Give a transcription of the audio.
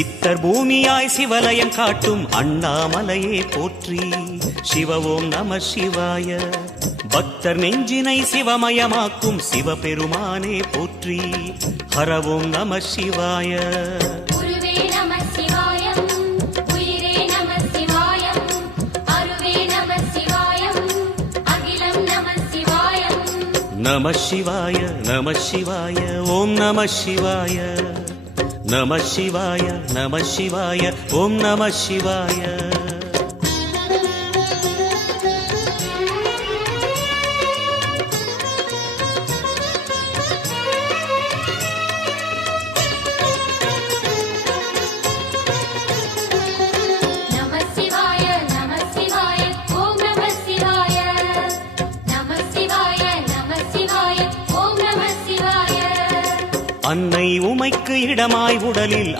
சித்தர் பூமியாய் சிவலயம் காட்டும் அண்ணாமலையே போற்றி. சிவ ஓம் நம சிவாய. பக்தர் நெஞ்சினை சிவமயமாக்கும் சிவபெருமானே போற்றி. ஹர ஓம் நம சிவாய. குருவே நம சிவாயம், உயிரே நம சிவாயம், அருவே நம சிவாயம், அகிலம் நம சிவாயம். நம சிவாய நம சிவாய ஓம் நம சிவாய. நம சிவாய நம சிவாய ஓம் நம சிவாய. நம சிவாய நம சிவாய ஓம் நம சிவாய. நம சிவாய நம சிவாய ஓம் நம சிவாய. அன்னை உமைக்கு இடமாய் உடலில்